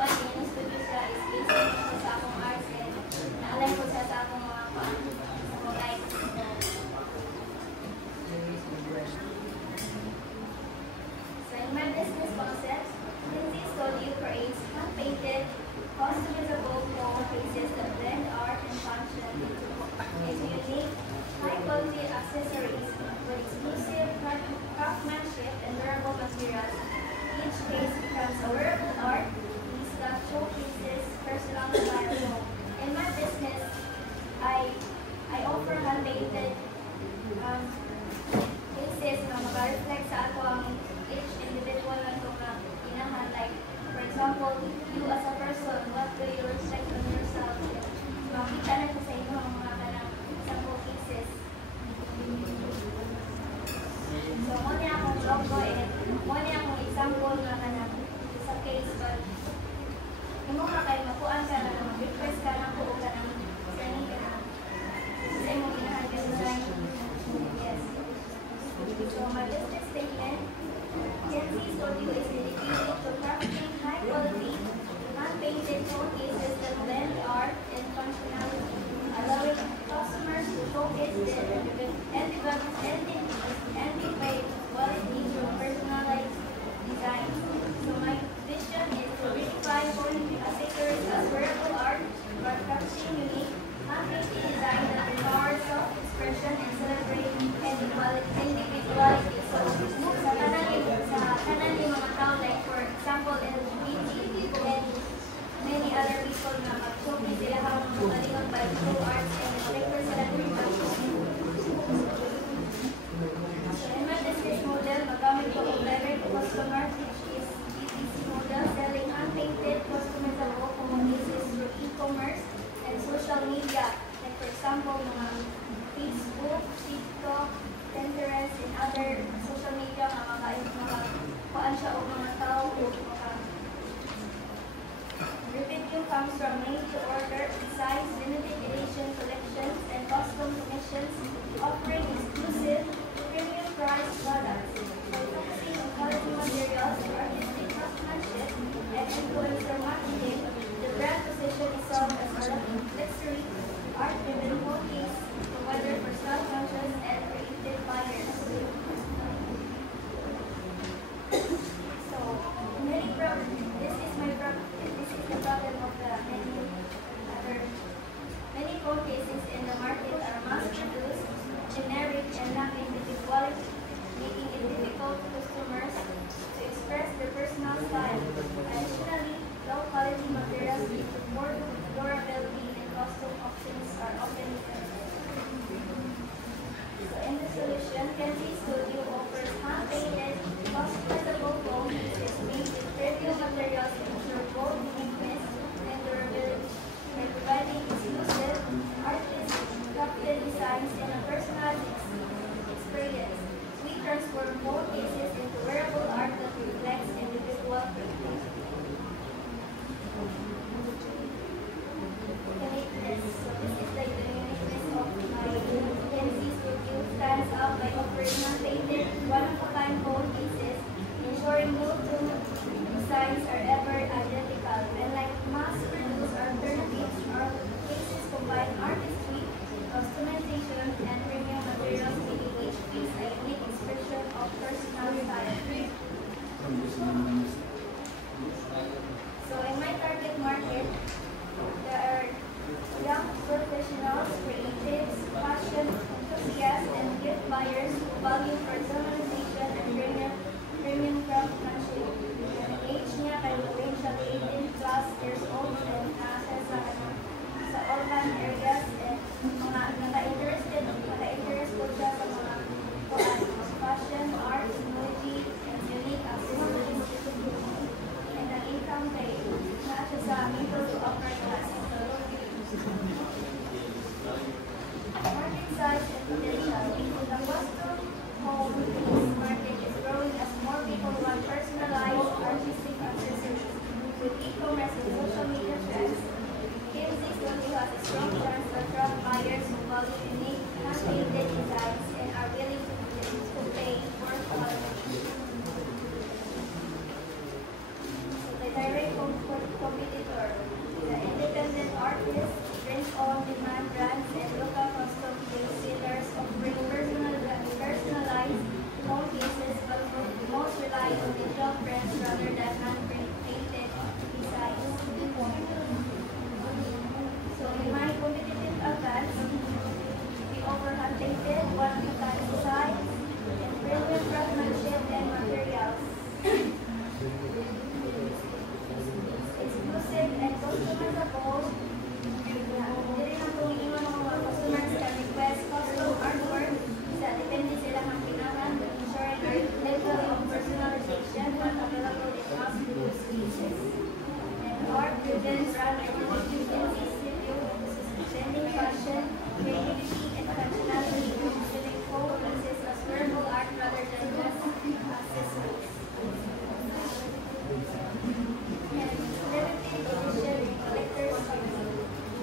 ang in-studio siya is based on sa akong arts and naalay ko siya sa akong mga paan sa mga guys. So in my business concept, Lindsay Studio creates hand-painted, customizable foam pieces that blend art and function into unique, high-quality accessories with exclusive craftsmanship and durable materials. Each piece becomes a wearable art, these showcases personal style. So, in my business, I offer hand-painted pieces na mag-reflect sa ato ang each individual na ito na inahan. Like, for example, you as a person, what do you reflect on yourself? Makita na ito sa inyo ang mga kanang sample pieces. So, muna akong logo and muna akong example na kanang sa case, but yung mga kayo makuan ka na mag-request ka na po ka ng training ka na sa imong inahan ka design. Yes. So, my business statement, Lindsay Studio is dedicated to crafting high-quality, hand-painted phone cases that blend art and functionality, allowing customers to showcase their anticipate quality through personalized design. So my vision is to redefine phone accessories as wearable art, but crafting unique, hand-painted design that empowers self-expression and celebrate individuality. So sa tanan yung mga tao, like for example, LGBT and many other people na mag-showcase sila habang magalingon by true arts and reflector sila ng passion. So in my business model, magamit ko ang direct to customer, which is DTC model, selling hand-painted, customizable communities through e-commerce and social media. Like for example, mga Facebook, TikTok, Pinterest, and other social media na makakuhaan siya o mga tao o revenue comes from made-to-order designs, limited edition collections, and custom commissions, offering exclusive, premium priced products. By focusing on quality materials, artistic craftsmanship, and influencer marketing, the brand position itself as a luxury, art-driven showcase, whether for self-conscious and creative buyers. So, this is the problem of the many phone cases in the market are mass-produced, generic, and lacking individuality, making it difficult for customers to express their personal style. Additionally, low-quality materials with poor durability and custom options are often used. So, in the solution, Kenzie Studio offers hand-painted, customizable foam pieces made with premium materials to ensure both uniqueness and durability. By providing exclusive, artist-crafted designs and a personal experience, we transform phone cases into wearable art that reflects individual creativity. Uniqueness. So this is like the uniqueness of my Kenzie Studio. Stands out by offering hand-painted, one-of-a-kind phone cases, ensuring no two designs are ever identical. And like mass-produced alternatives, our cases combine artistry, customization, and premium materials, making each piece a unique expression of personal style. So in my target market, there are young professionals, creatives, fashion enthusiasts, and gift buyers who value personalization and premium craftsmanship. And the age niya kay potentially 18 plus years old and nasa sa urban areas and mga naka-interest po siya sa mga fashion, art, technology, and unique accessories. And ang income kay na siya sa middle to upper class. Market size and potential. The custom home piece market is growing as more people want personalized artistic accessories. With e-commerce and social media trends, Kenzie Studio has a strong chance to attract buyers who value unique, hand-painted designs and are willing to pay for quality. So the direct artists, print-on-demand brands, and local custom-made sellers offering personalized phone cases, but most rely on digital prints rather than hand-printed designs. So in my competitive advance, we offer hand-painted, one-of-a-kind designs, and brilliant craftsmanship and materials. Exclusive and customizable. Dili na kung ingon ang mga customers can request custom artwork sa depende sila ng kailangan, ensuring our level of personalization but available in mass produced pieces. And art-driven brand identity blending fashion, creativity, and functionality, using full pieces as wearable art rather than just accessories. And limited edition collector's item.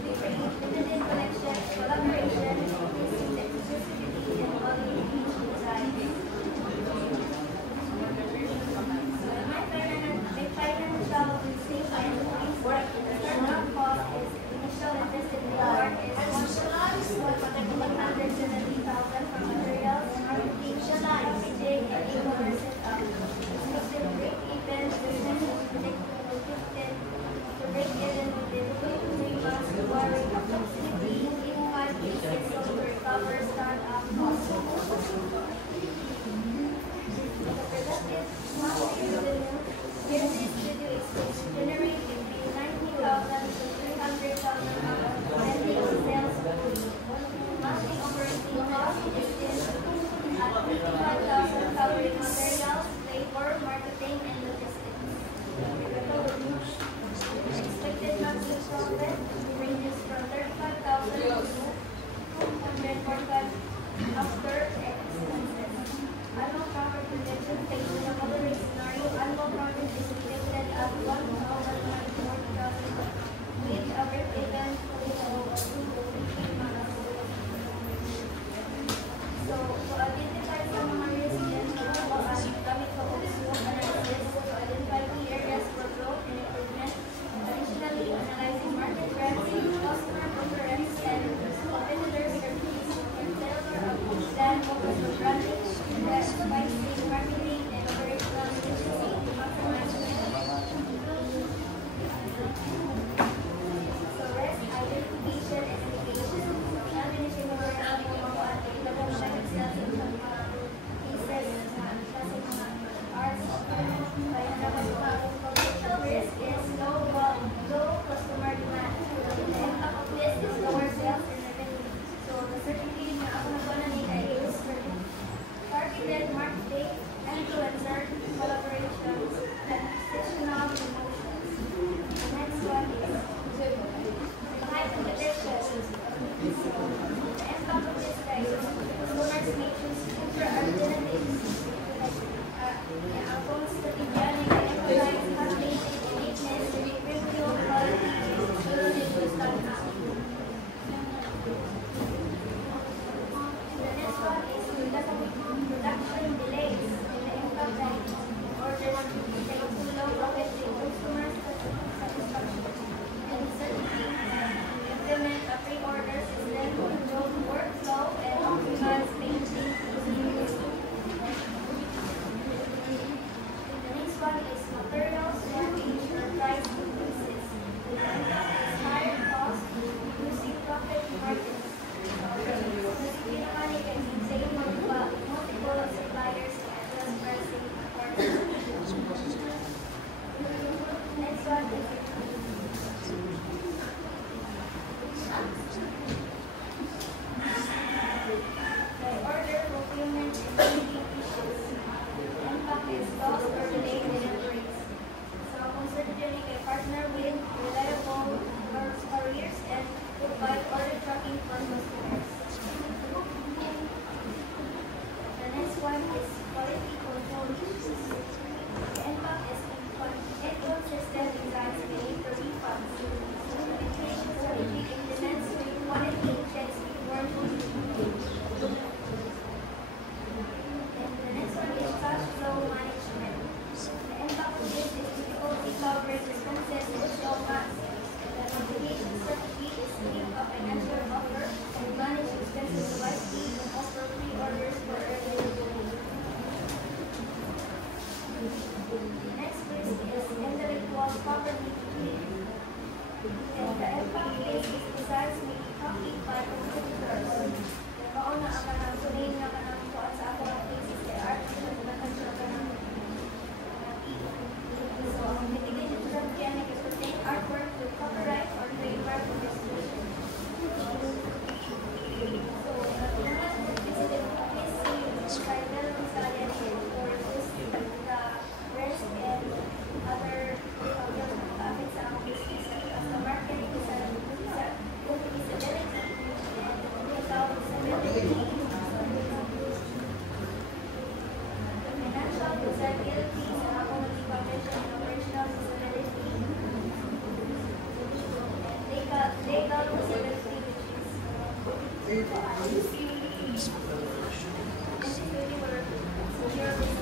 We create limited collection collaboration using the exclusivity and value of each design. So in my financial statement, the startup cost is initial invested in art is $1,170 legal possibility which is really secure